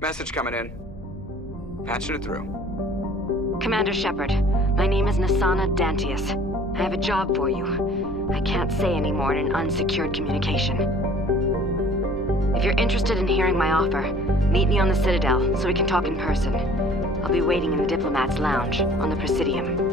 Message coming in. Patching it through. Commander Shepard, my name is Nassana Dantius. I have a job for you. I can't say any more in an unsecured communication. If you're interested in hearing my offer, meet me on the Citadel so we can talk in person. I'll be waiting in the Diplomat's Lounge on the Presidium.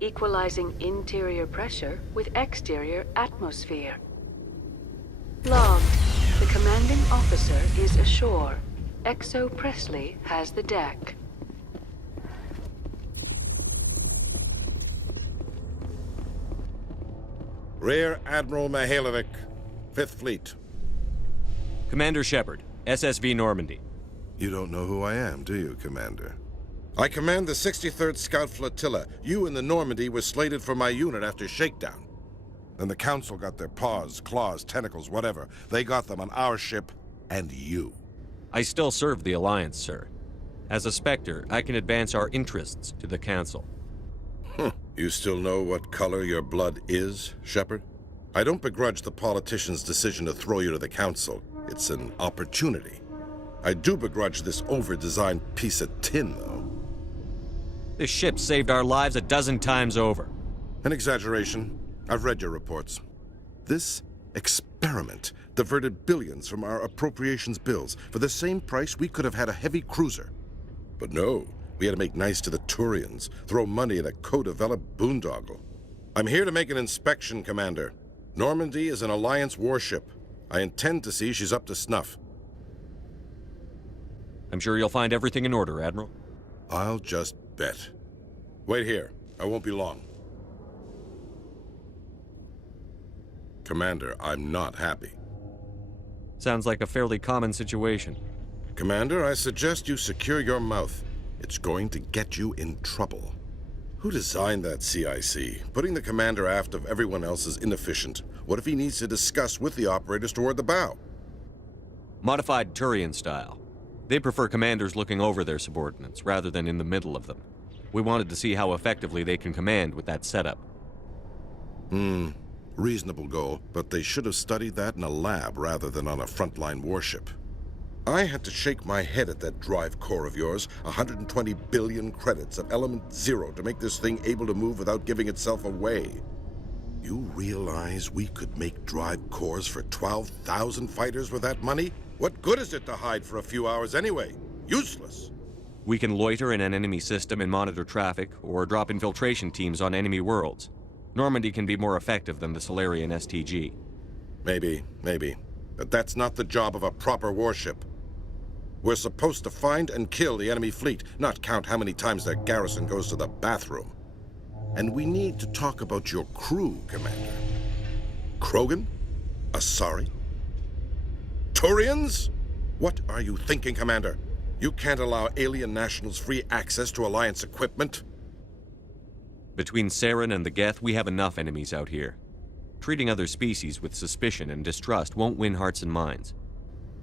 Equalizing interior pressure with exterior atmosphere. Logged. The commanding officer is ashore. Exo Presley has the deck. Rear Admiral Mihailovic, 5th Fleet. Commander Shepard, SSV Normandy. You don't know who I am, do you, Commander? I command the 63rd Scout Flotilla. You and the Normandy were slated for my unit after shakedown. Then the Council got their paws, claws, tentacles, whatever. They got them on our ship and you. I still serve the Alliance, sir. As a Spectre, I can advance our interests to the Council. You still know what color your blood is, Shepard? I don't begrudge the politician's decision to throw you to the Council. It's an opportunity. I do begrudge this over-designed piece of tin, though. This ship saved our lives a dozen times over. An exaggeration. I've read your reports. This experiment diverted billions from our appropriations bills. For the same price, we could have had a heavy cruiser. But no, we had to make nice to the Turians, throw money at a co-developed boondoggle. I'm here to make an inspection, Commander. Normandy is an Alliance warship. I intend to see she's up to snuff. I'm sure you'll find everything in order, Admiral. I'll just bet. Wait here. I won't be long. Commander, I'm not happy. Sounds like a fairly common situation. Commander, I suggest you secure your mouth. It's going to get you in trouble. Who designed that CIC? Putting the commander aft of everyone else is inefficient. What if he needs to discuss with the operators toward the bow? Modified Turian style. They prefer commanders looking over their subordinates, rather than in the middle of them. We wanted to see how effectively they can command with that setup. Reasonable goal, but they should have studied that in a lab rather than on a frontline warship. I had to shake my head at that drive core of yours. 120 billion credits of element 0 to make this thing able to move without giving itself away. You realize we could make drive cores for 12,000 fighters with that money? What good is it to hide for a few hours anyway? Useless. We can loiter in an enemy system and monitor traffic, or drop infiltration teams on enemy worlds. Normandy can be more effective than the Solarian STG. Maybe. But that's not the job of a proper warship. We're supposed to find and kill the enemy fleet, not count how many times their garrison goes to the bathroom. And we need to talk about your crew, Commander. Krogan? Asari? Turians? What are you thinking, Commander? You can't allow alien nationals free access to Alliance equipment? Between Saren and the Geth, we have enough enemies out here. Treating other species with suspicion and distrust won't win hearts and minds.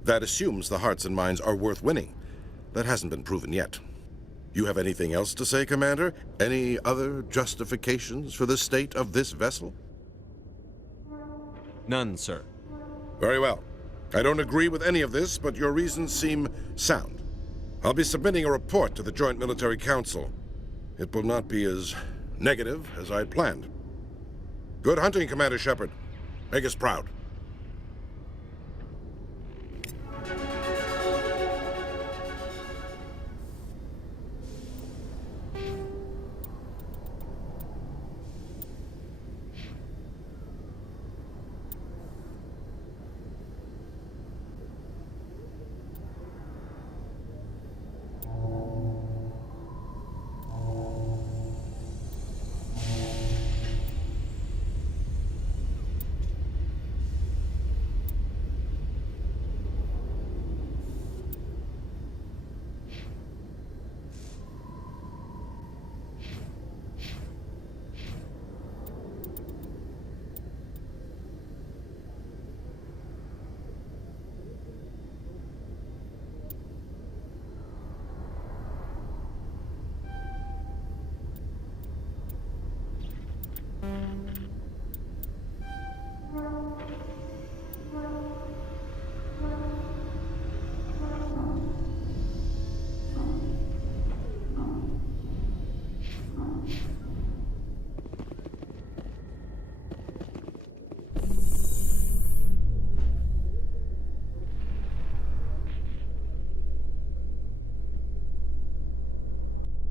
That assumes the hearts and minds are worth winning. That hasn't been proven yet. You have anything else to say, Commander? Any other justifications for the state of this vessel? None, sir. Very well. I don't agree with any of this, but your reasons seem sound. I'll be submitting a report to the Joint Military Council. It will not be as negative as I'd planned. Good hunting, Commander Shepard. Make us proud.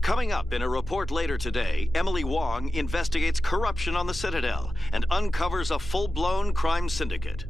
Coming up in a report later today, Emily Wong investigates corruption on the Citadel and uncovers a full-blown crime syndicate.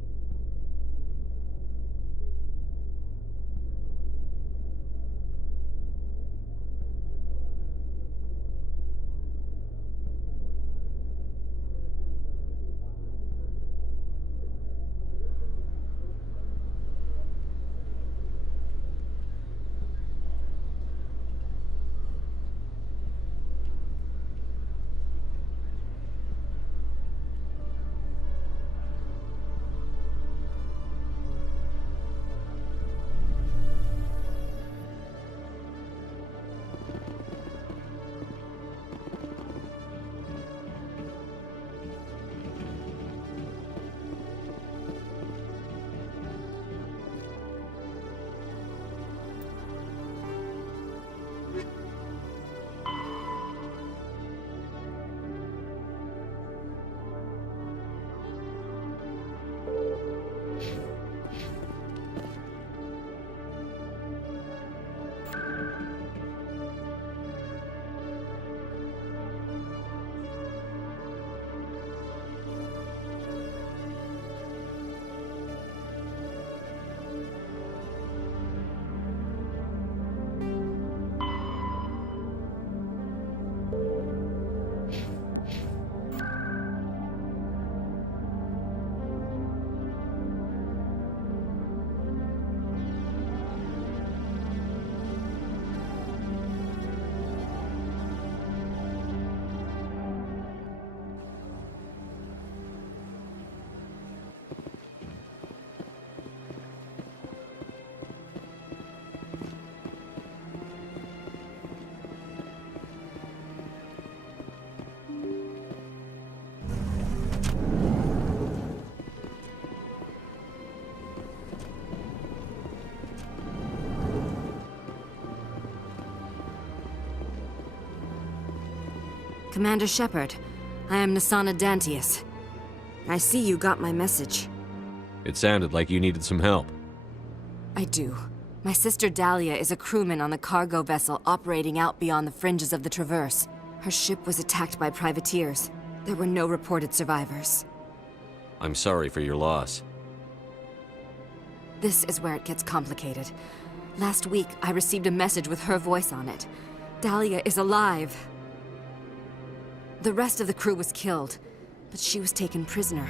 Commander Shepard, I am Nassana Dantius. I see you got my message. It sounded like you needed some help. I do. My sister Dahlia is a crewman on a cargo vessel operating out beyond the fringes of the Traverse. Her ship was attacked by privateers. There were no reported survivors. I'm sorry for your loss. This is where it gets complicated. Last week, I received a message with her voice on it. Dahlia is alive. The rest of the crew was killed, but she was taken prisoner.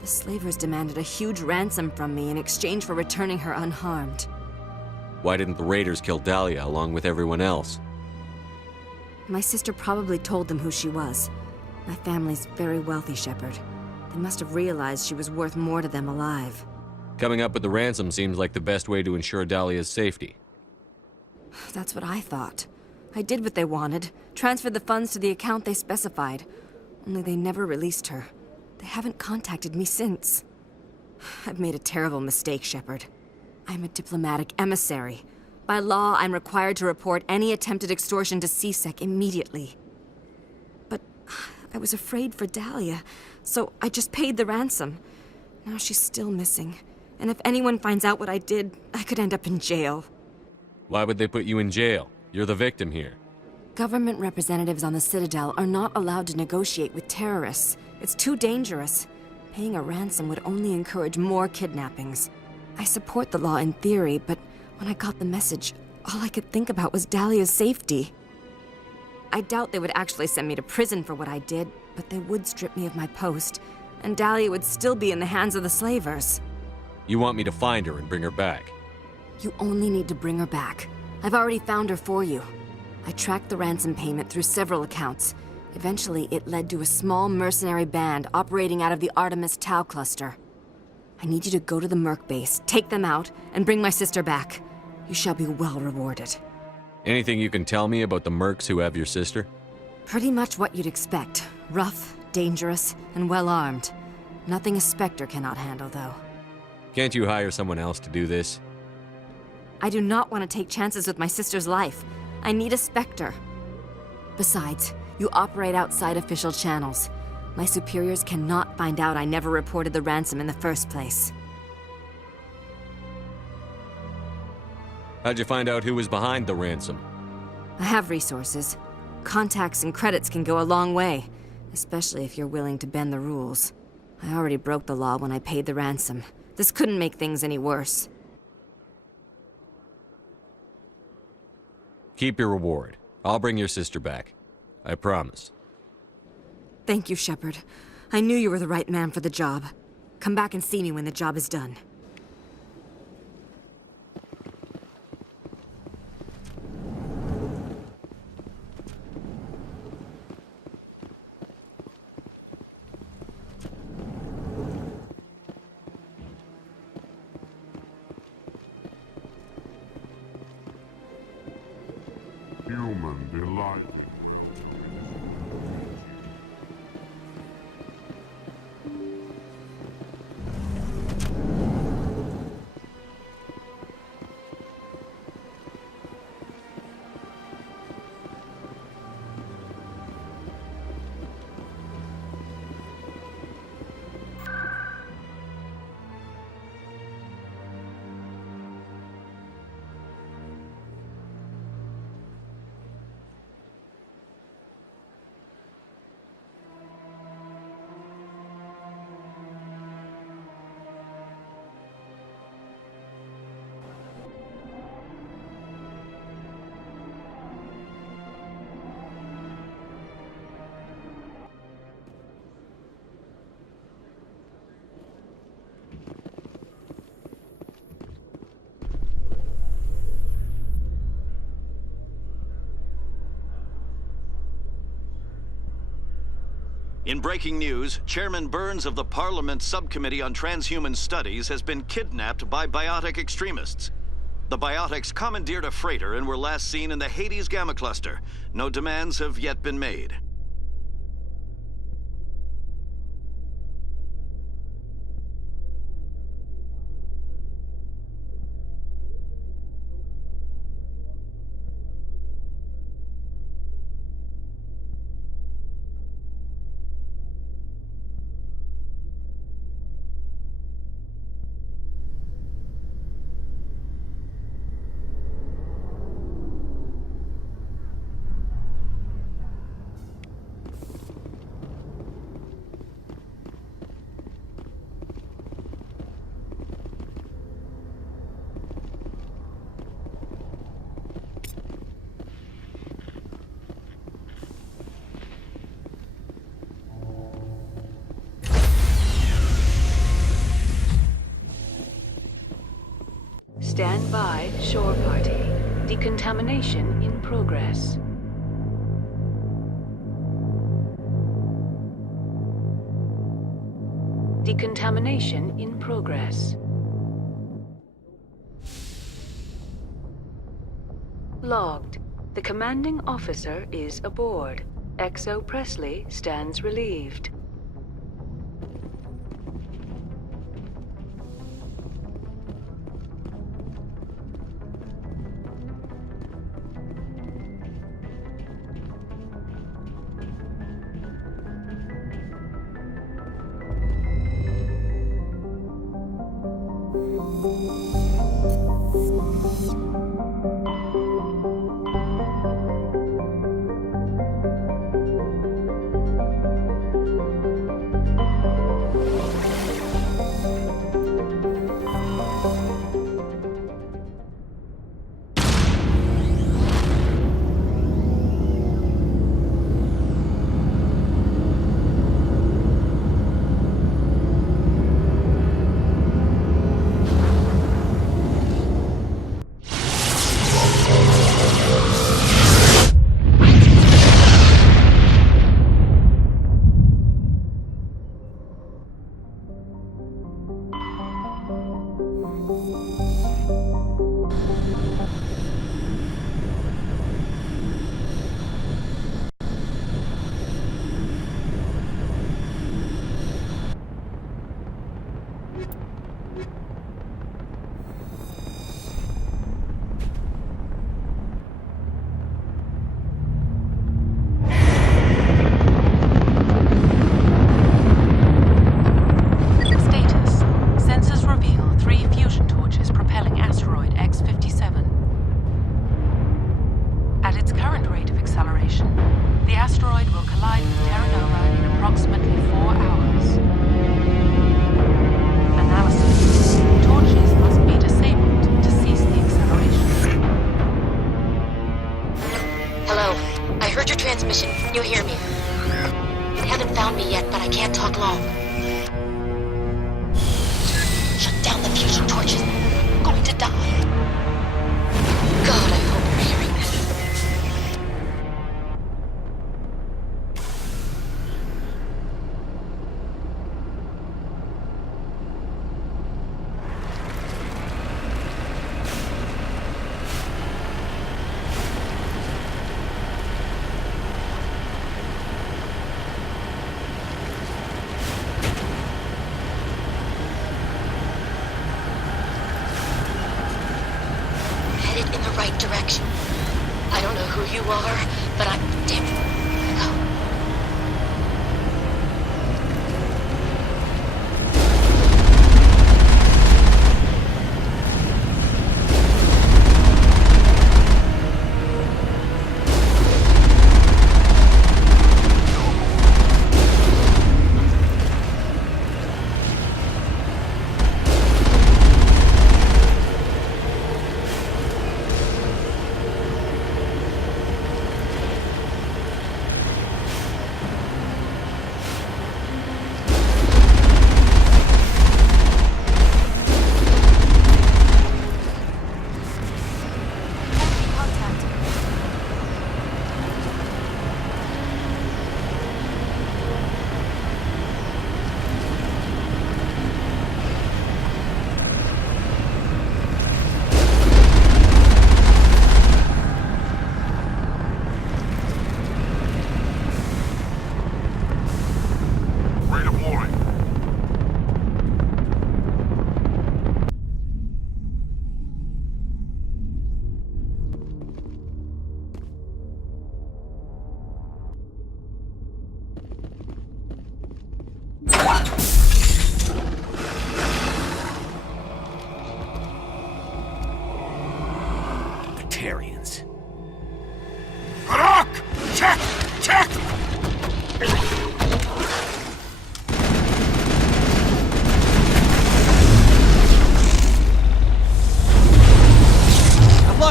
The slavers demanded a huge ransom from me in exchange for returning her unharmed. Why didn't the raiders kill Dahlia along with everyone else? My sister probably told them who she was. My family's very wealthy, Shepard. They must have realized she was worth more to them alive. Coming up with the ransom seems like the best way to ensure Dahlia's safety. That's what I thought. I did what they wanted, transferred the funds to the account they specified. Only they never released her. They haven't contacted me since. I've made a terrible mistake, Shepard. I'm a diplomatic emissary. By law, I'm required to report any attempted extortion to C-Sec immediately. But I was afraid for Dahlia, so I just paid the ransom. Now she's still missing. And if anyone finds out what I did, I could end up in jail. Why would they put you in jail? You're the victim here. Government representatives on the Citadel are not allowed to negotiate with terrorists. It's too dangerous. Paying a ransom would only encourage more kidnappings. I support the law in theory, but when I got the message, all I could think about was Dahlia's safety. I doubt they would actually send me to prison for what I did, but they would strip me of my post, and Dahlia would still be in the hands of the slavers. You want me to find her and bring her back? You only need to bring her back. I've already found her for you. I tracked the ransom payment through several accounts. Eventually, it led to a small mercenary band operating out of the Artemis Tau cluster. I need you to go to the Merc base, take them out, and bring my sister back. You shall be well rewarded. Anything you can tell me about the mercs who have your sister? Pretty much what you'd expect. Rough, dangerous, and well-armed. Nothing a Spectre cannot handle, though. Can't you hire someone else to do this? I do not want to take chances with my sister's life. I need a Spectre. Besides, you operate outside official channels. My superiors cannot find out I never reported the ransom in the first place. How'd you find out who was behind the ransom? I have resources. Contacts and credits can go a long way, especially if you're willing to bend the rules. I already broke the law when I paid the ransom. This couldn't make things any worse. Keep your reward. I'll bring your sister back. I promise. Thank you, Shepard. I knew you were the right man for the job. Come back and see me when the job is done. Human delight. In breaking news, Chairman Burns of the Parliament Subcommittee on Transhuman Studies has been kidnapped by biotic extremists. The biotics commandeered a freighter and were last seen in the Hades Gamma Cluster. No demands have yet been made. Stand by, shore party. Decontamination in progress. Decontamination in progress. Logged. The commanding officer is aboard. XO Presley stands relieved.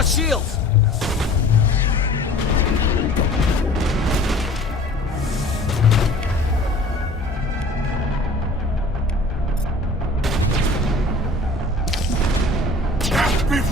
Shields! Death before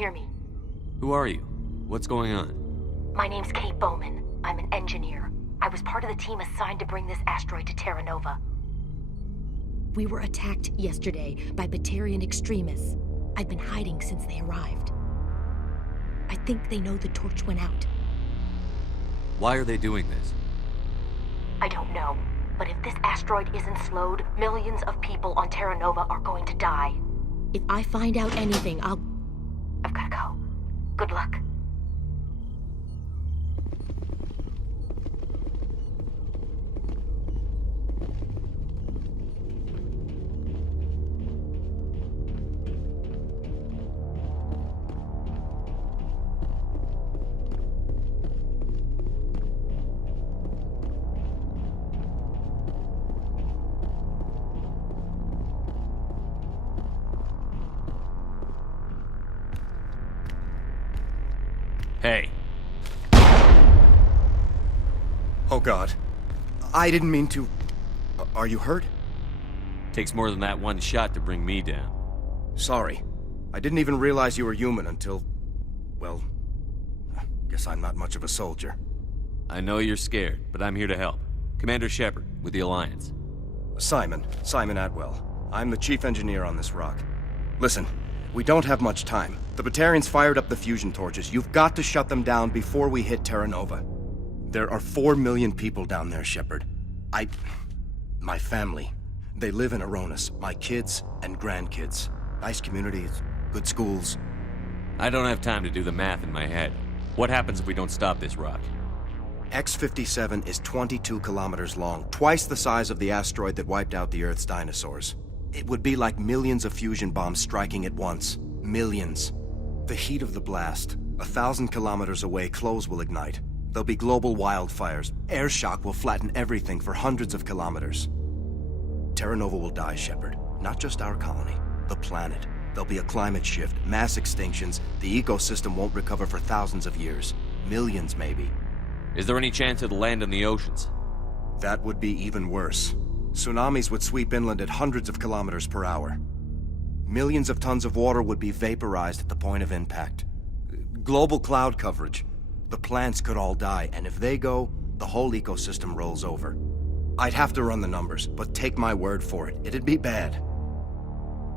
hear me? Who are you? What's going on? My name's Kate Bowman. I'm an engineer. I was part of the team assigned to bring this asteroid to Terra Nova. We were attacked yesterday by Batarian extremists. I've been hiding since they arrived. I think they know the torch went out. Why are they doing this? I don't know, but if this asteroid isn't slowed, millions of people on Terra Nova are going to die. If I find out anything, I've gotta go. Good luck. Hey. Oh God. I didn't mean to... Are you hurt? Takes more than that one shot to bring me down. Sorry. I didn't even realize you were human until... Well... Guess I'm not much of a soldier. I know you're scared, but I'm here to help. Commander Shepard, with the Alliance. Simon Atwell. I'm the chief engineer on this rock. Listen, we don't have much time. The Batarians fired up the fusion torches. You've got to shut them down before we hit Terra Nova. There are 4 million people down there, Shepard. My family. They live in Aronis. My kids and grandkids. Nice communities, good schools. I don't have time to do the math in my head. What happens if we don't stop this rock? X-57 is 22 kilometers long, twice the size of the asteroid that wiped out the Earth's dinosaurs. It would be like millions of fusion bombs striking at once. Millions. The heat of the blast. 1,000 kilometers away, clothes will ignite. There'll be global wildfires. Air shock will flatten everything for hundreds of kilometers. Terra Nova will die, Shepard. Not just our colony. The planet. There'll be a climate shift, mass extinctions. The ecosystem won't recover for thousands of years. Millions, maybe. Is there any chance it'll land in the oceans? That would be even worse. Tsunamis would sweep inland at hundreds of kilometers per hour. Millions of tons of water would be vaporized at the point of impact. Global cloud coverage. The plants could all die, and if they go, the whole ecosystem rolls over. I'd have to run the numbers, but take my word for it, it'd be bad.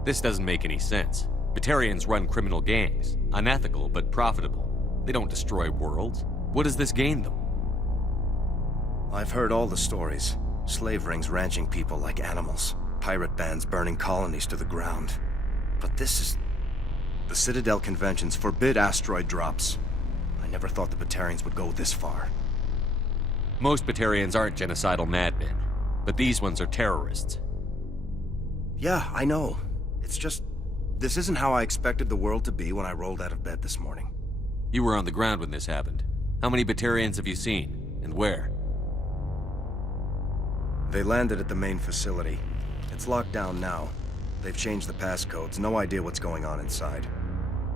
This doesn't make any sense. Batarians run criminal gangs. Unethical, but profitable. They don't destroy worlds. What does this gain them? I've heard all the stories. Slave rings ranching people like animals. Pirate bands burning colonies to the ground. But this is... The Citadel conventions forbid asteroid drops. I never thought the Batarians would go this far. Most Batarians aren't genocidal madmen, but these ones are terrorists. Yeah, I know. It's just... This isn't how I expected the world to be when I rolled out of bed this morning. You were on the ground when this happened. How many Batarians have you seen? And where? They landed at the main facility. It's locked down now. They've changed the passcodes. No idea what's going on inside.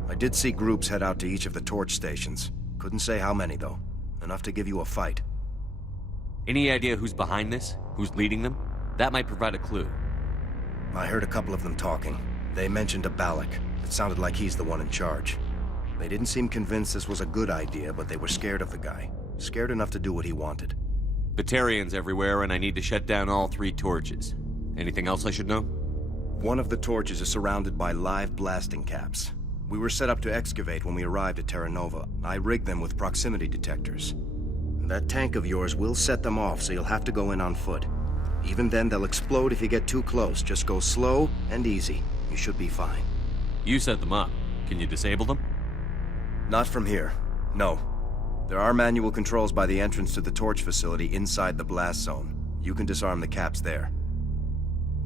I did see groups head out to each of the torch stations. Couldn't say how many, though. Enough to give you a fight. Any idea who's behind this? Who's leading them? That might provide a clue. I heard a couple of them talking. They mentioned a Balak. It sounded like he's the one in charge. They didn't seem convinced this was a good idea, but they were scared of the guy. Scared enough to do what he wanted. Batarians everywhere, and I need to shut down all 3 torches. Anything else I should know? One of the torches is surrounded by live blasting caps. We were set up to excavate when we arrived at Terra Nova. I rigged them with proximity detectors. That tank of yours will set them off, so you'll have to go in on foot. Even then, they'll explode if you get too close. Just go slow and easy. You should be fine. You set them up. Can you disable them? Not from here. No. There are manual controls by the entrance to the torch facility inside the blast zone. You can disarm the caps there.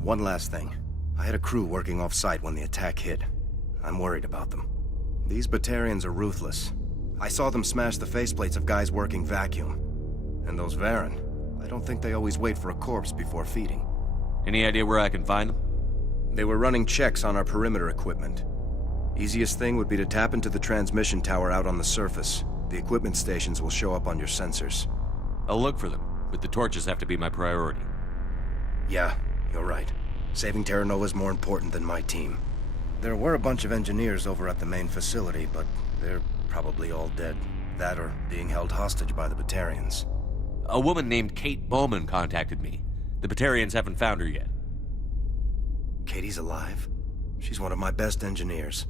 One last thing. I had a crew working off-site when the attack hit. I'm worried about them. These Batarians are ruthless. I saw them smash the faceplates of guys working vacuum. And those Varen, I don't think they always wait for a corpse before feeding. Any idea where I can find them? They were running checks on our perimeter equipment. Easiest thing would be to tap into the transmission tower out on the surface. The equipment stations will show up on your sensors. I'll look for them, but the torches have to be my priority. Yeah, you're right. Saving Terra Nova is more important than my team. There were a bunch of engineers over at the main facility, but they're probably all dead. That or being held hostage by the Batarians. A woman named Kate Bowman contacted me. The Batarians haven't found her yet. Katie's alive? She's one of my best engineers.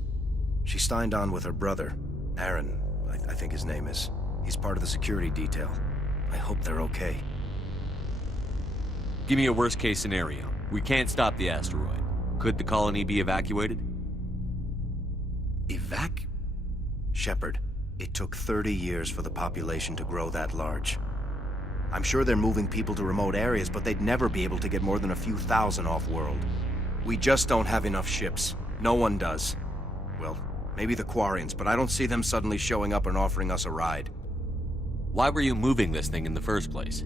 She signed on with her brother, Aaron, I think his name is. He's part of the security detail. I hope they're okay. Give me a worst-case scenario. We can't stop the asteroid. Could the colony be evacuated? Shepard, it took 30 years for the population to grow that large. I'm sure they're moving people to remote areas, but they'd never be able to get more than a few thousand off-world. We just don't have enough ships. No one does. Well, maybe the Quarians, but I don't see them suddenly showing up and offering us a ride. Why were you moving this thing in the first place?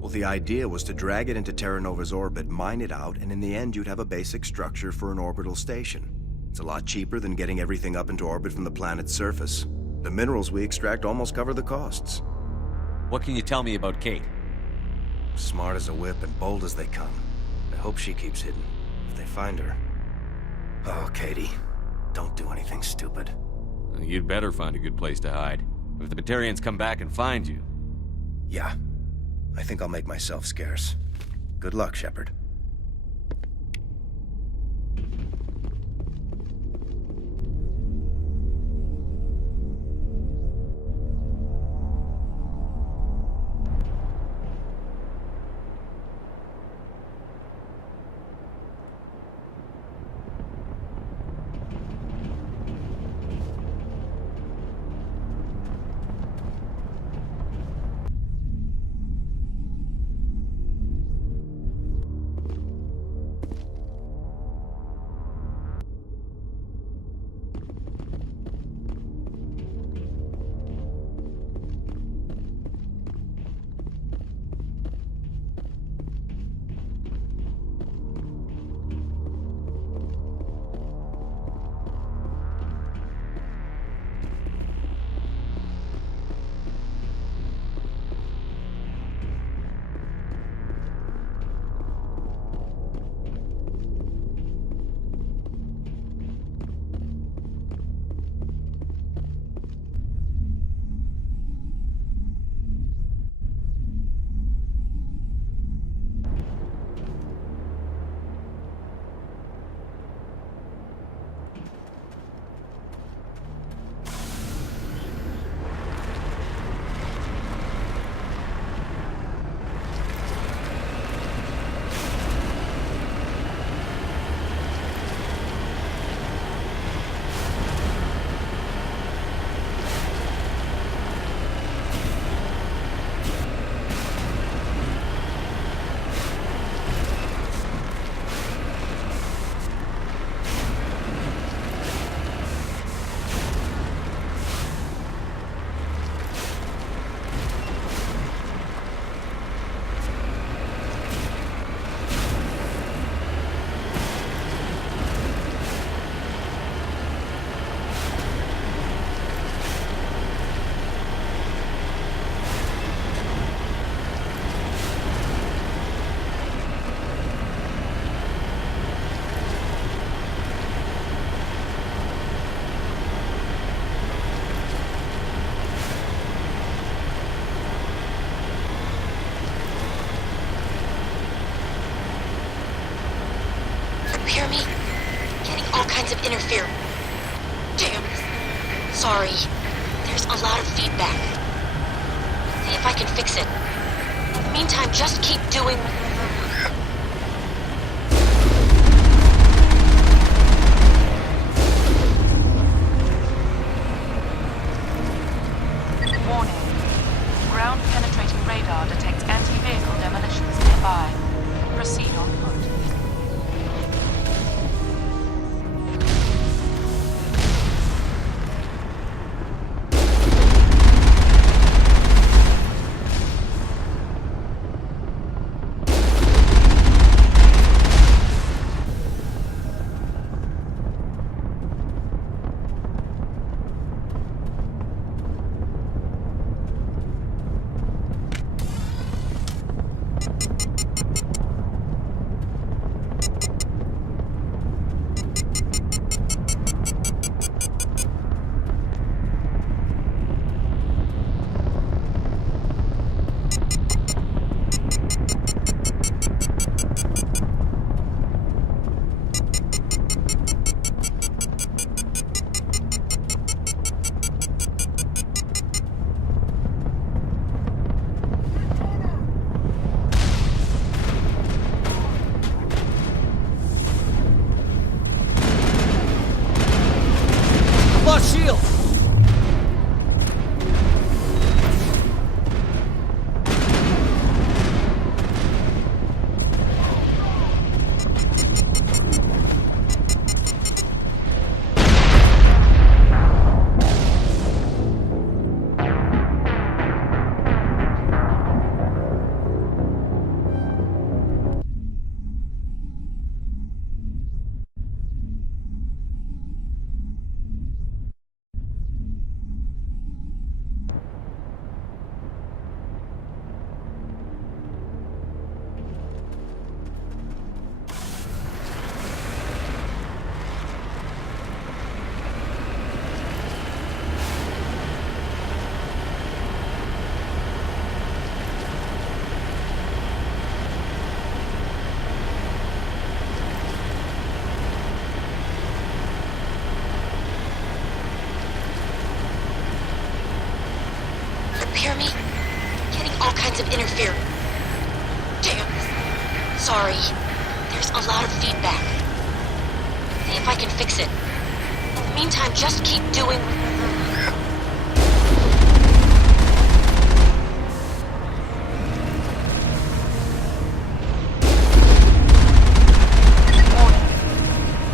Well, the idea was to drag it into Terra Nova's orbit, mine it out, and in the end you'd have a basic structure for an orbital station. It's a lot cheaper than getting everything up into orbit from the planet's surface. The minerals we extract almost cover the costs. What can you tell me about Kate? Smart as a whip and bold as they come. I hope she keeps hidden. If they find her... Oh, Katie. Don't do anything stupid. You'd better find a good place to hide. If the Batarians come back and find you... Yeah. I think I'll make myself scarce. Good luck, Shepard. Hear me? Getting all kinds of interference. Damn. Sorry. There's a lot of feedback. See if I can fix it. In the meantime, just keep doing... Warning. Ground-penetrating radar detects anti-vehicle demolitions nearby. Proceed on foot. hear me? Getting all kinds of interference. Damn. Sorry. There's a lot of feedback. See if I can fix it. In the meantime, just keep doing...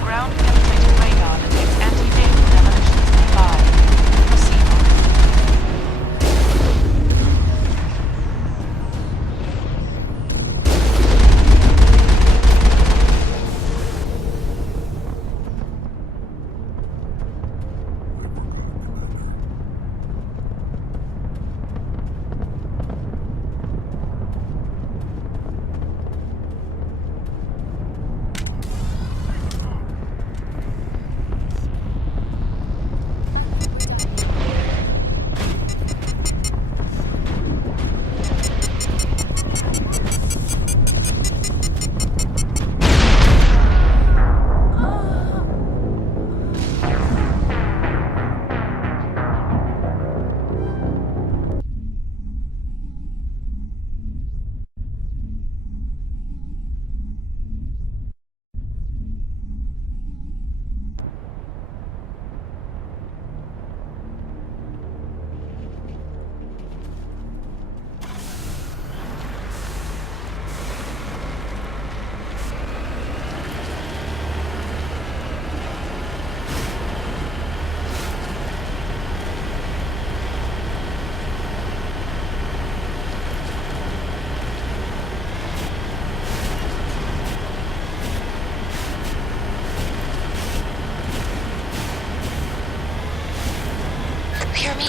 Ground penetrating radar detects anti-vehicle demolitions nearby. Proceed on. Hear me?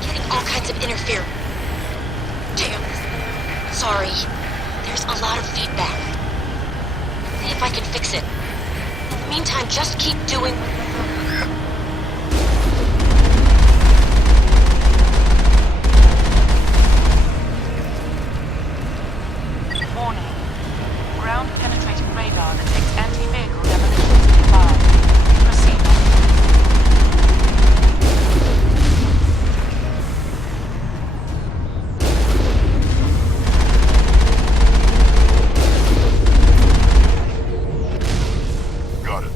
Getting all kinds of interference. Damn. Sorry. There's a lot of feedback. See if I can fix it. In the meantime, just keep doing... Warning. Ground penetrating radar detects anti-vehicle demolitions nearby. Proceed on. Got it.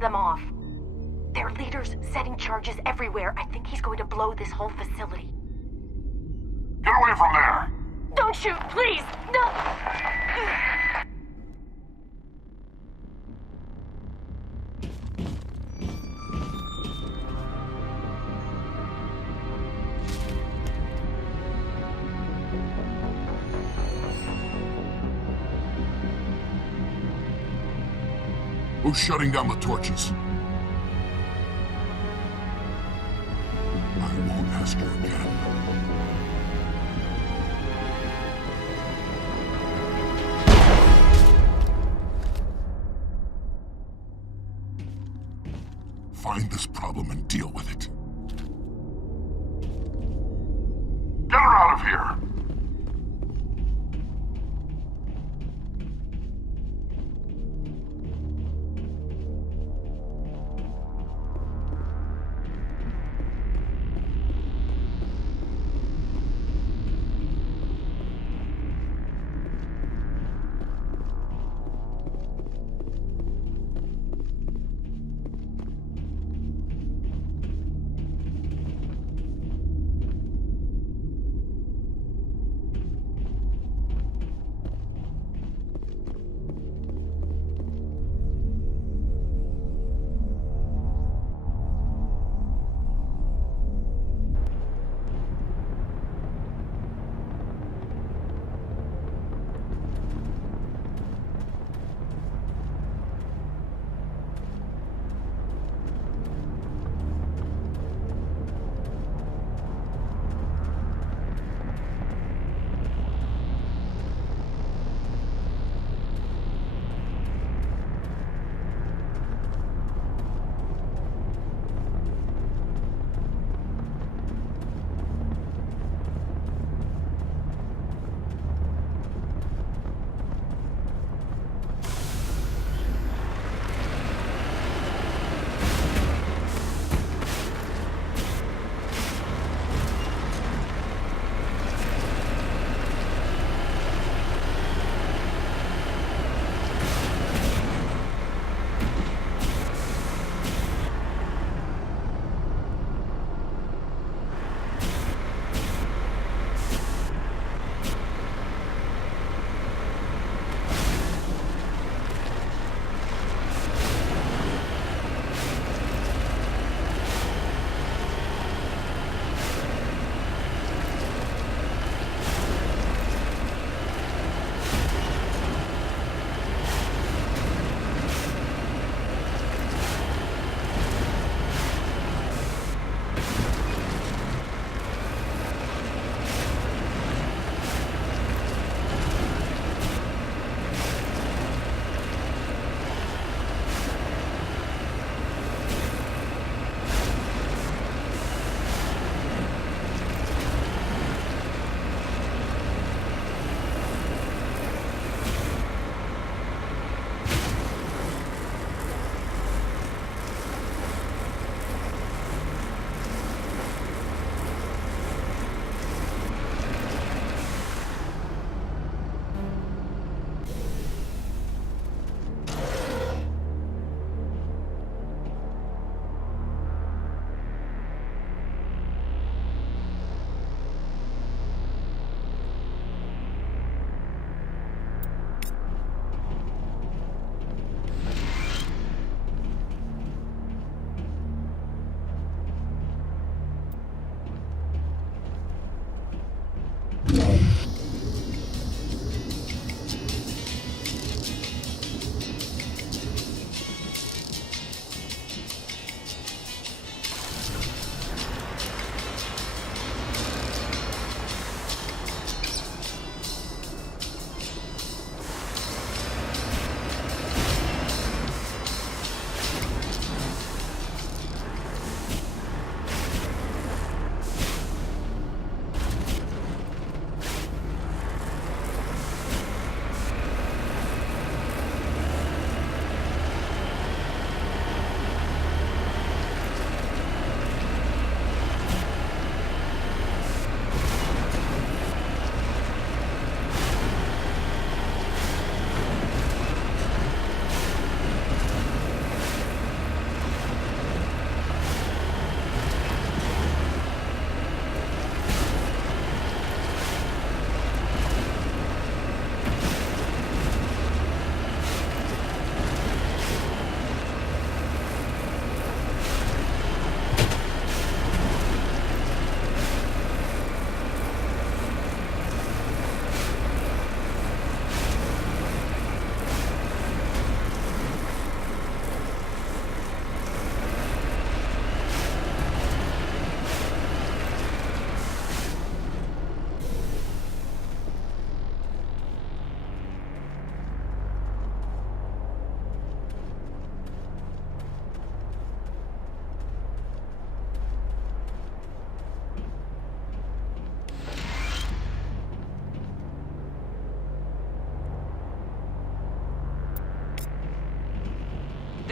them off. Their leader's setting charges everywhere. I think he's going to blow this whole facility. Get away from there! Don't shoot, please! No! Who's shutting down the torches? I won't ask you again. Find this problem and deal with it. Get her out of here!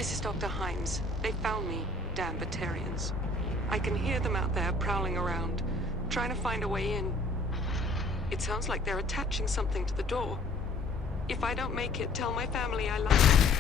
This is Dr. Himes. They found me, damn Batarians. I can hear them out there prowling around, trying to find a way in. It sounds like they're attaching something to the door. If I don't make it, tell my family I love them.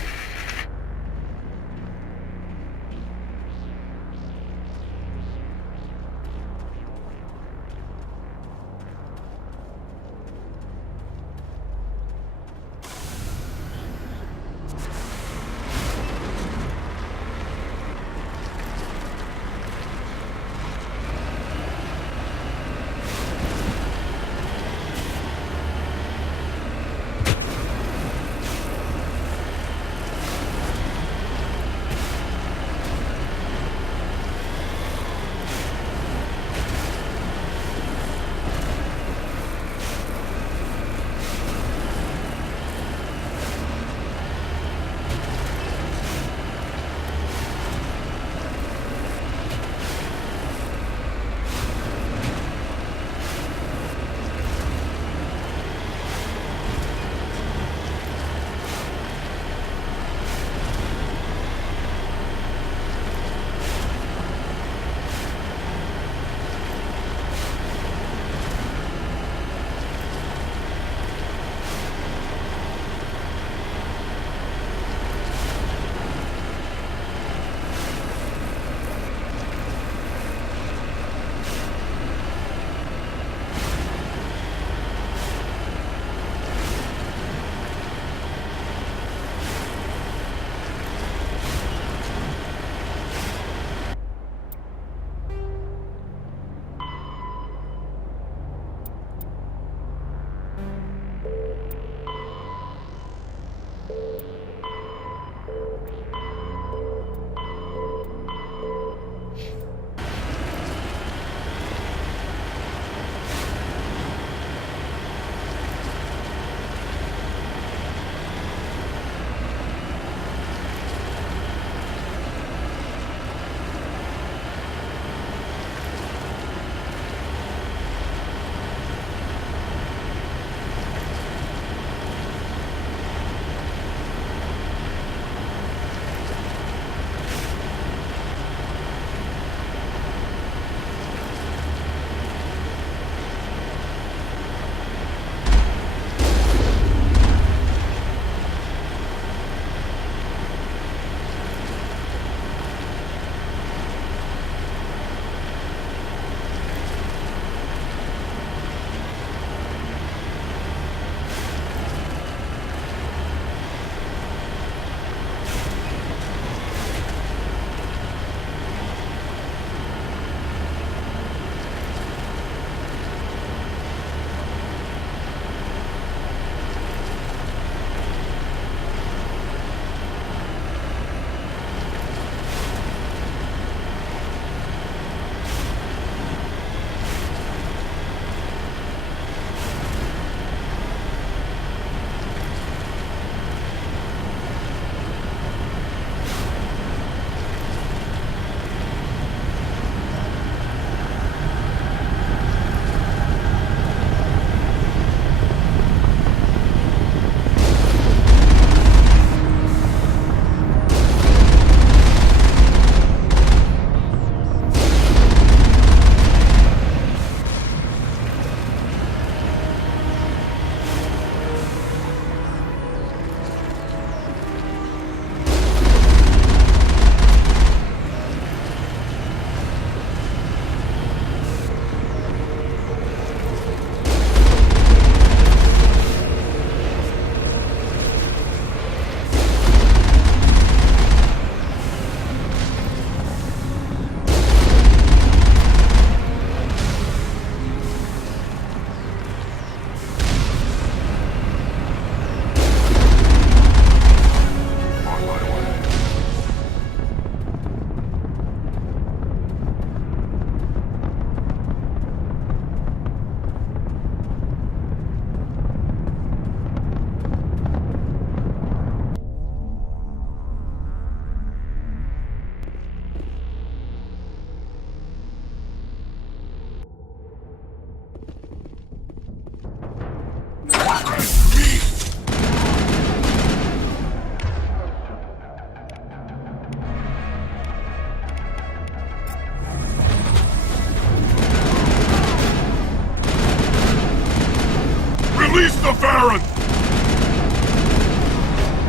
Release the Baron!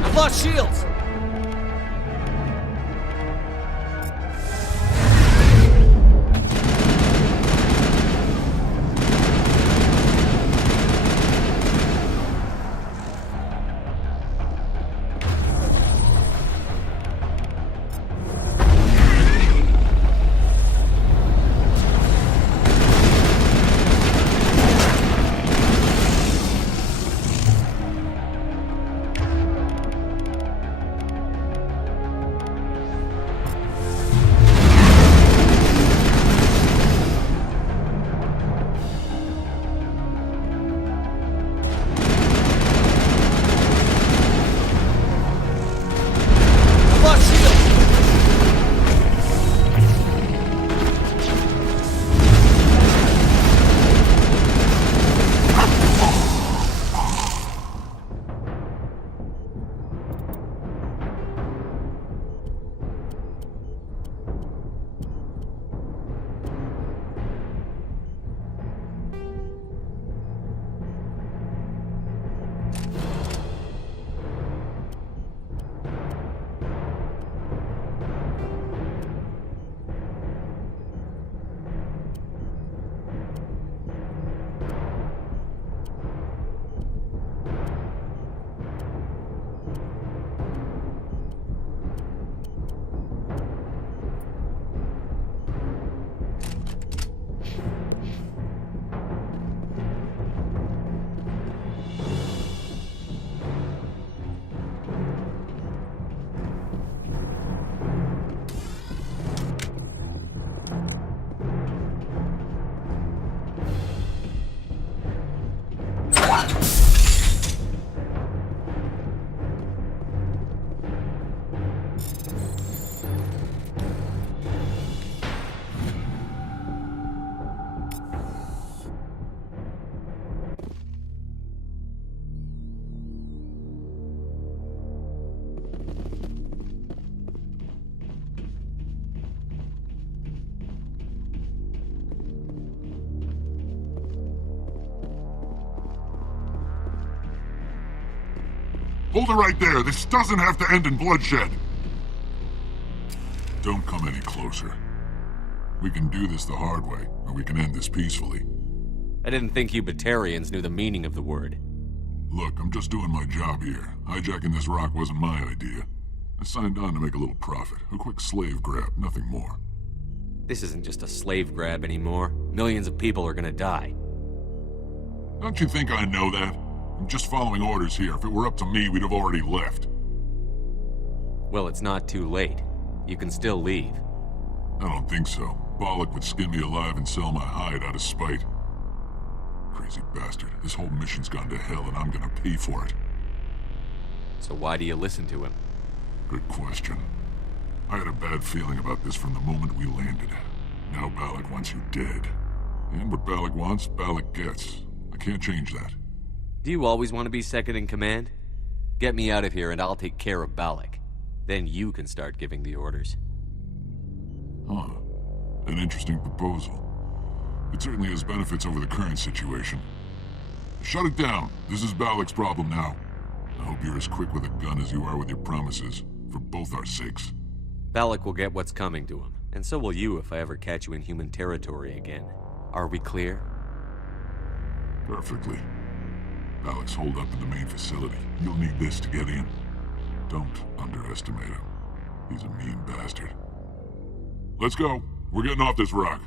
I've lost shields! Hold it right there. This doesn't have to end in bloodshed. Don't come any closer. We can do this the hard way, or we can end this peacefully. I didn't think you Batarians knew the meaning of the word. Look, I'm just doing my job here. Hijacking this rock wasn't my idea. I signed on to make a little profit. A quick slave grab, nothing more. This isn't just a slave grab anymore. Millions of people are gonna die. Don't you think I know that? I'm just following orders here. If it were up to me, we'd have already left. Well, it's not too late. You can still leave. I don't think so. Balak would skin me alive and sell my hide out of spite. Crazy bastard. This whole mission's gone to hell and I'm gonna pay for it. So why do you listen to him? Good question. I had a bad feeling about this from the moment we landed. Now Balak wants you dead. And what Balak wants, Balak gets. I can't change that. Do you always want to be second in command? Get me out of here and I'll take care of Balak. Then you can start giving the orders. Huh. An interesting proposal. It certainly has benefits over the current situation. Shut it down. This is Balak's problem now. I hope you're as quick with a gun as you are with your promises, for both our sakes. Balak will get what's coming to him, and so will you if I ever catch you in human territory again. Are we clear? Perfectly. Balak's holed up in the main facility. You'll need this to get in. Don't underestimate him. He's a mean bastard. Let's go. We're getting off this rock.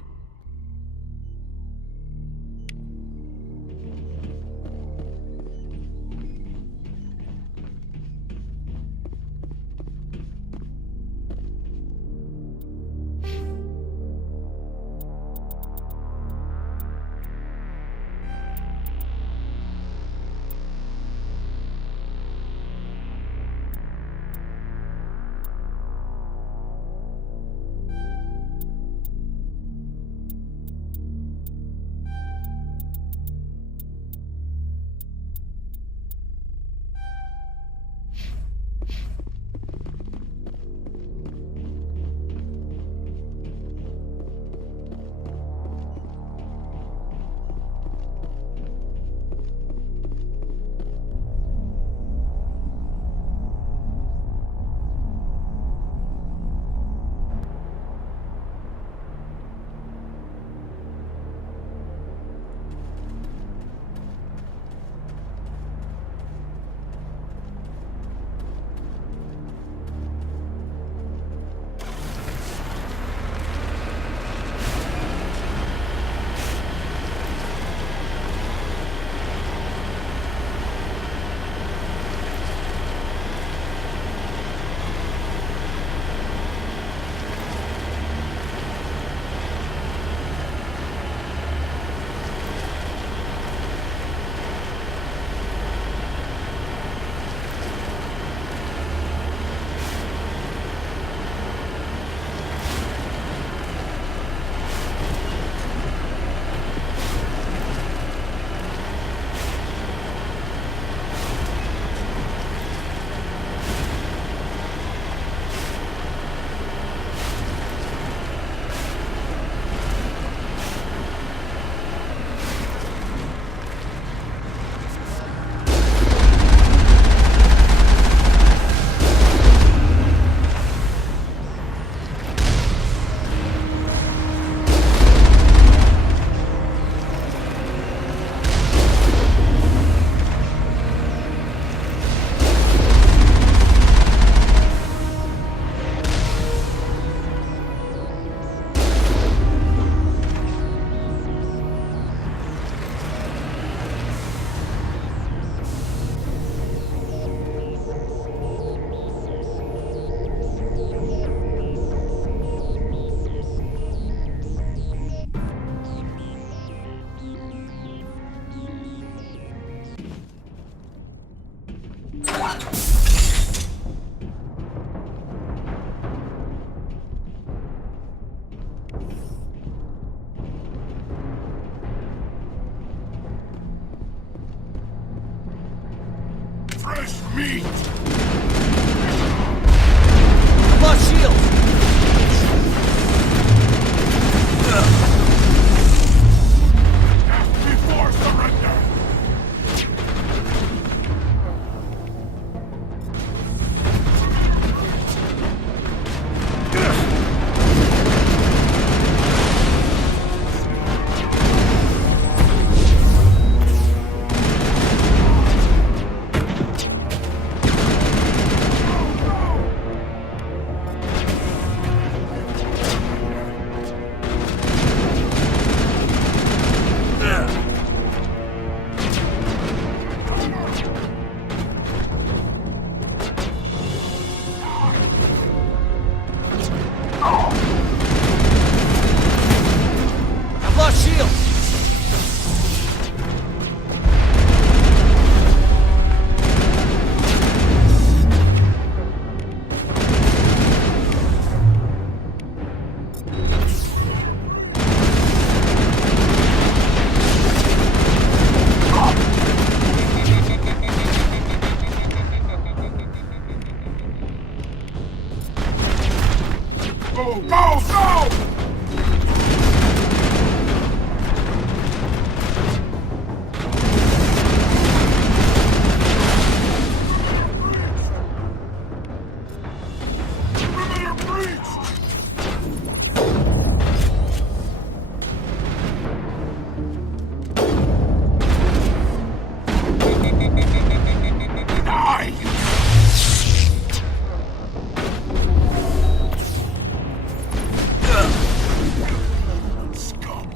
fresh meat! I've lost shields! Death before surrender! I've lost shields! Go, go, go! Perimeter breached! Die! Scum.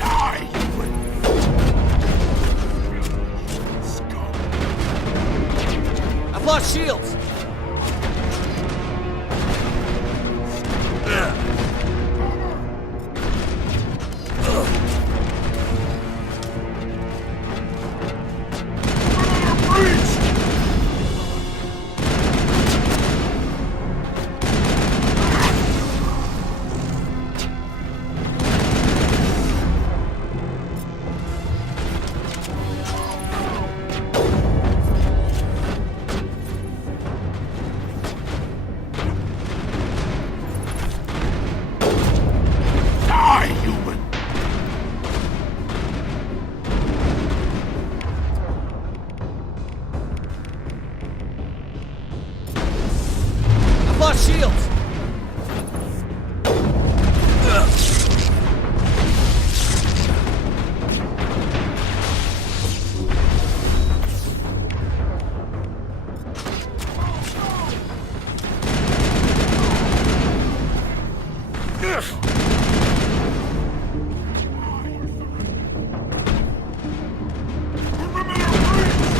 Die, Scum. I've lost shields! Breached! Die, human! I've lost shields! Perimeter breached!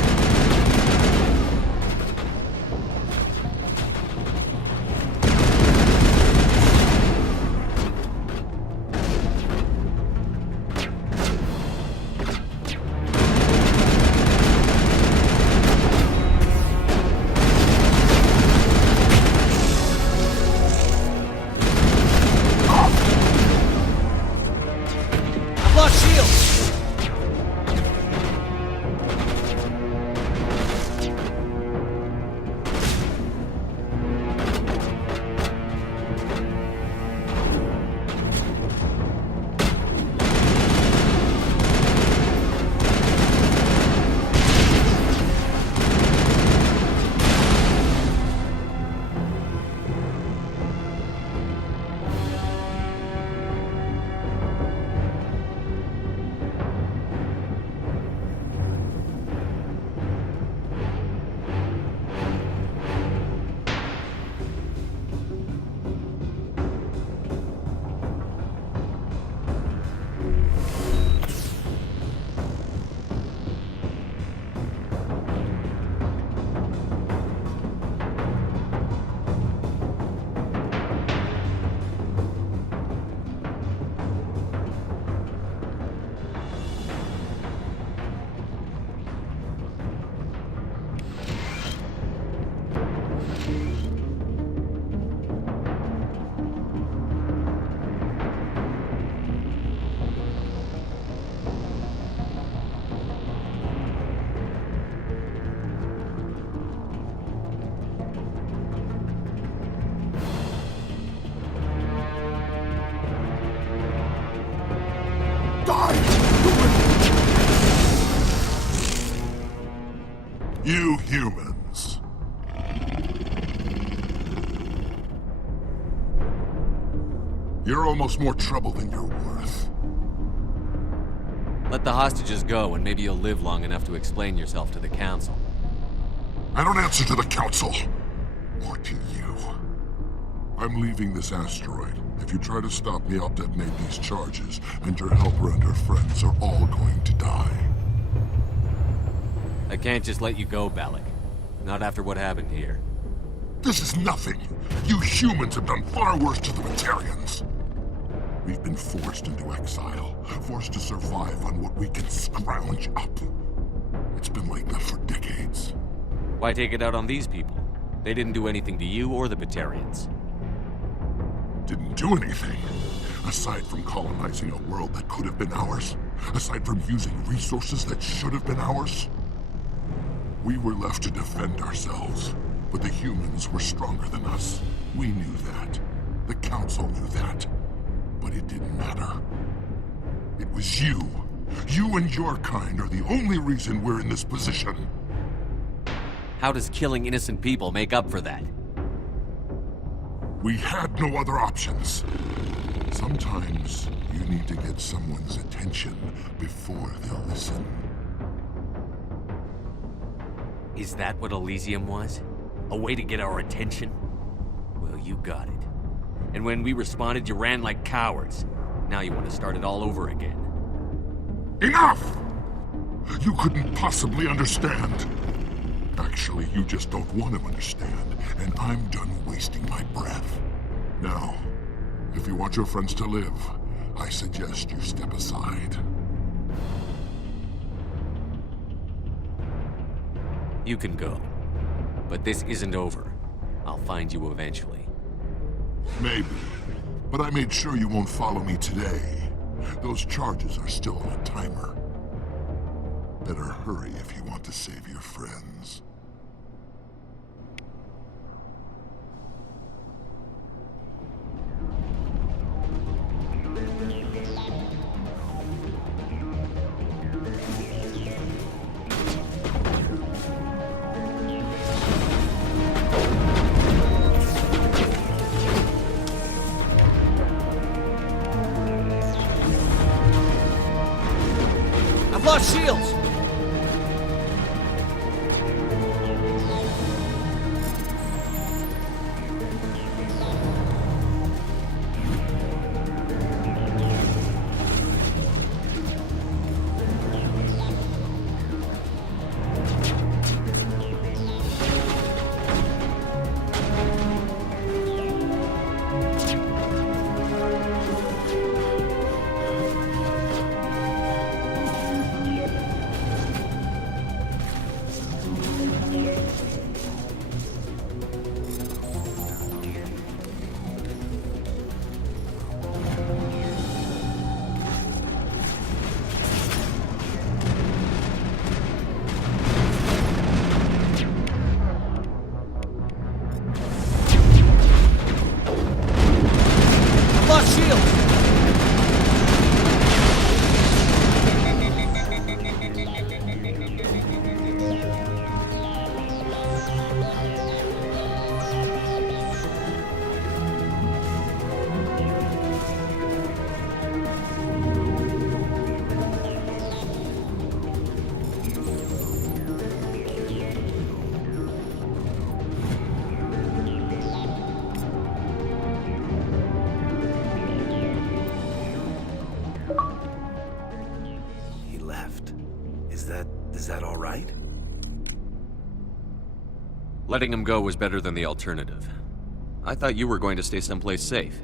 You're almost more trouble than you're worth. Let the hostages go, and maybe you'll live long enough to explain yourself to the Council. I don't answer to the Council. Or to you. I'm leaving this asteroid. If you try to stop me, I'll detonate these charges, and your helper and her friends are all going to die. I can't just let you go, Balak. Not after what happened here. This is nothing. You humans have done far worse to the Batarians. We've been forced into exile, forced to survive on what we can scrounge up. It's been like that for decades. Why take it out on these people? They didn't do anything to you or the Batarians. Didn't do anything. Aside from colonizing a world that could have been ours. Aside from using resources that should have been ours. We were left to defend ourselves. But the humans were stronger than us. We knew that. The Council knew that. But it didn't matter. It was you. You and your kind are the only reason we're in this position. How does killing innocent people make up for that? We had no other options. Sometimes you need to get someone's attention before they'll listen. Is that what Elysium was? A way to get our attention? Well, you got it. And when we responded, you ran like cowards. Now you want to start it all over again. Enough! You couldn't possibly understand. Actually, you just don't want to understand, and I'm done wasting my breath. Now, if you want your friends to live, I suggest you step aside. You can go. But this isn't over. I'll find you eventually. Maybe. But I made sure you won't follow me today. Those charges are still on a timer. Better hurry if you want to save your friends. I've lost shields! Is that all right? Letting him go was better than the alternative. I thought you were going to stay someplace safe.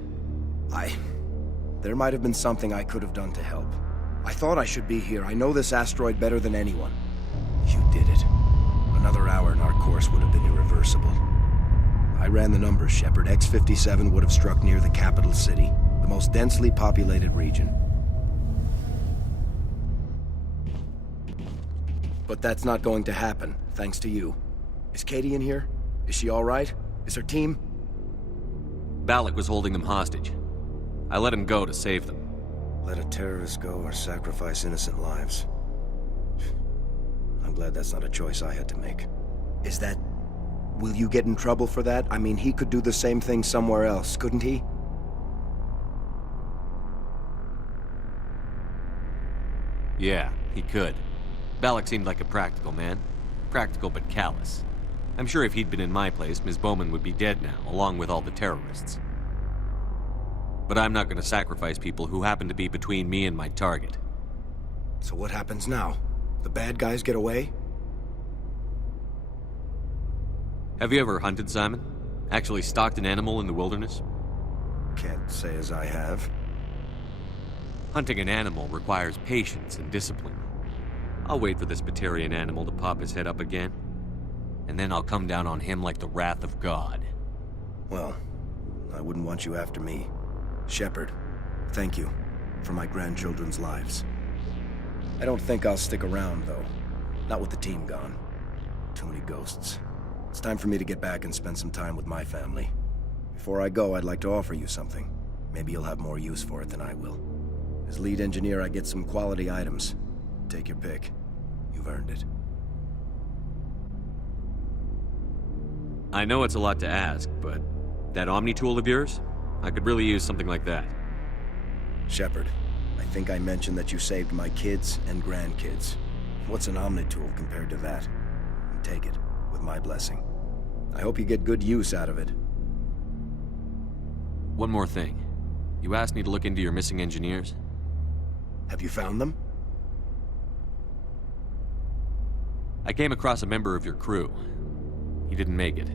There might have been something I could have done to help. I thought I should be here. I know this asteroid better than anyone. You did it. Another hour and our course would have been irreversible. I ran the numbers, Shepard. X-57 would have struck near the capital city, the most densely populated region. But that's not going to happen, thanks to you. Is Katie in here? Is she all right? Is her team? Balak was holding them hostage. I let him go to save them. Let a terrorist go or sacrifice innocent lives. I'm glad that's not a choice I had to make. Is that... Will you get in trouble for that? I mean, he could do the same thing somewhere else, couldn't he? Yeah, he could. Balak seemed like a practical man. Practical but callous. I'm sure if he'd been in my place, Ms. Bowman would be dead now, along with all the terrorists. But I'm not going to sacrifice people who happen to be between me and my target. So what happens now? The bad guys get away? Have you ever hunted, Simon? Actually stalked an animal in the wilderness? Can't say as I have. Hunting an animal requires patience and discipline. I'll wait for this Batarian animal to pop his head up again, and then I'll come down on him like the wrath of God. Well, I wouldn't want you after me. Shepard, thank you for my grandchildren's lives. I don't think I'll stick around, though. Not with the team gone. Too many ghosts. It's time for me to get back and spend some time with my family. Before I go, I'd like to offer you something. Maybe you'll have more use for it than I will. As lead engineer, I get some quality items. Take your pick. You've earned it. I know it's a lot to ask, but that Omni tool of yours? I could really use something like that. Shepard, I think I mentioned that you saved my kids and grandkids. What's an Omni tool compared to that? Take it, with my blessing. I hope you get good use out of it. One more thing. You asked me to look into your missing engineers? Have you found them? I came across a member of your crew. He didn't make it.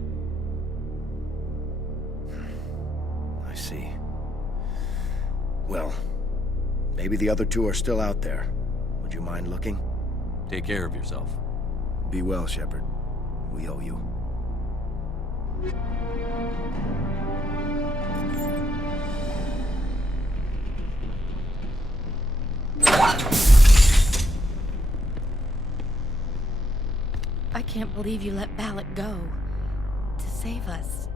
I see. Well, maybe the other two are still out there. Would you mind looking? Take care of yourself. Be well, Shepard. We owe you. I can't believe you let Balak go. To save us.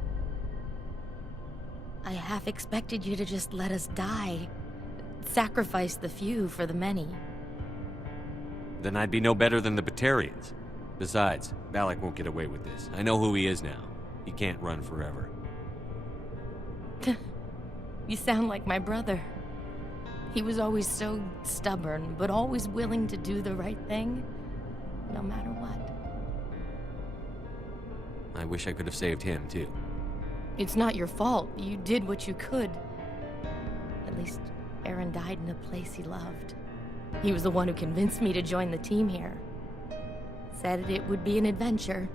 I half expected you to just let us die. Sacrifice the few for the many. Then I'd be no better than the Batarians. Besides, Balak won't get away with this. I know who he is now. He can't run forever. You sound like my brother. He was always so stubborn, but always willing to do the right thing, no matter what. I wish I could have saved him, too. It's not your fault. You did what you could. At least, Aaron died in a place he loved. He was the one who convinced me to join the team here. Said it would be an adventure.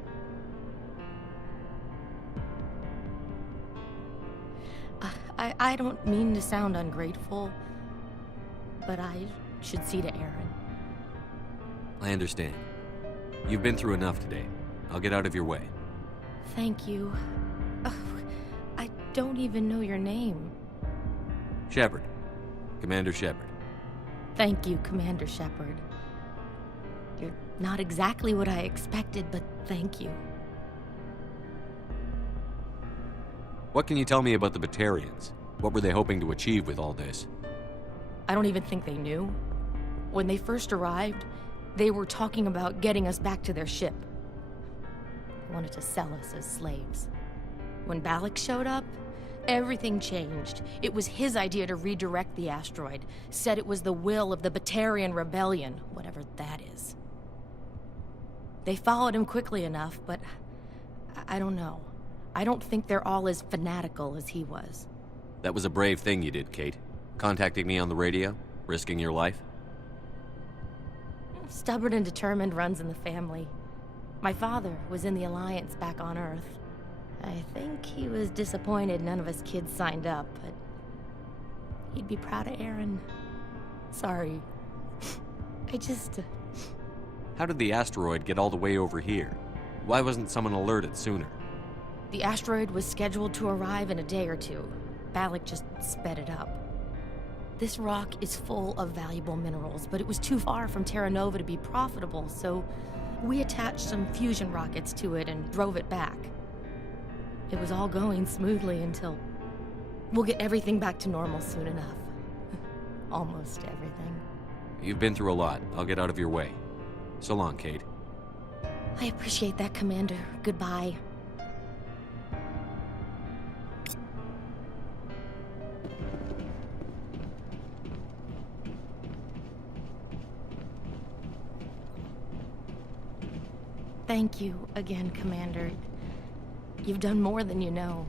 I don't mean to sound ungrateful, but I should see to Aaron. I understand. You've been through enough today. I'll get out of your way. Thank you. Oh, I don't even know your name. Shepard. Commander Shepard. Thank you, Commander Shepard. You're not exactly what I expected, but thank you. What can you tell me about the Batarians? What were they hoping to achieve with all this? I don't even think they knew. When they first arrived, they were talking about getting us back to their ship. They wanted to sell us as slaves. When Balak showed up, everything changed. It was his idea to redirect the asteroid. Said it was the will of the Batarian Rebellion, whatever that is. They followed him quickly enough, but I don't know. I don't think they're all as fanatical as he was. That was a brave thing you did, Kate. Contacting me on the radio, risking your life. Stubborn and determined runs in the family. My father was in the Alliance back on Earth. I think he was disappointed none of us kids signed up, but he'd be proud of Aaron. Sorry. I just... How did the asteroid get all the way over here? Why wasn't someone alerted sooner? The asteroid was scheduled to arrive in a day or two. Balak just sped it up. This rock is full of valuable minerals, but it was too far from Terra Nova to be profitable, so we attached some fusion rockets to it and drove it back. It was all going smoothly until... We'll get everything back to normal soon enough. Almost everything. You've been through a lot. I'll get out of your way. So long, Kate. I appreciate that, Commander. Goodbye. Thank you again, Commander. You've done more than you know.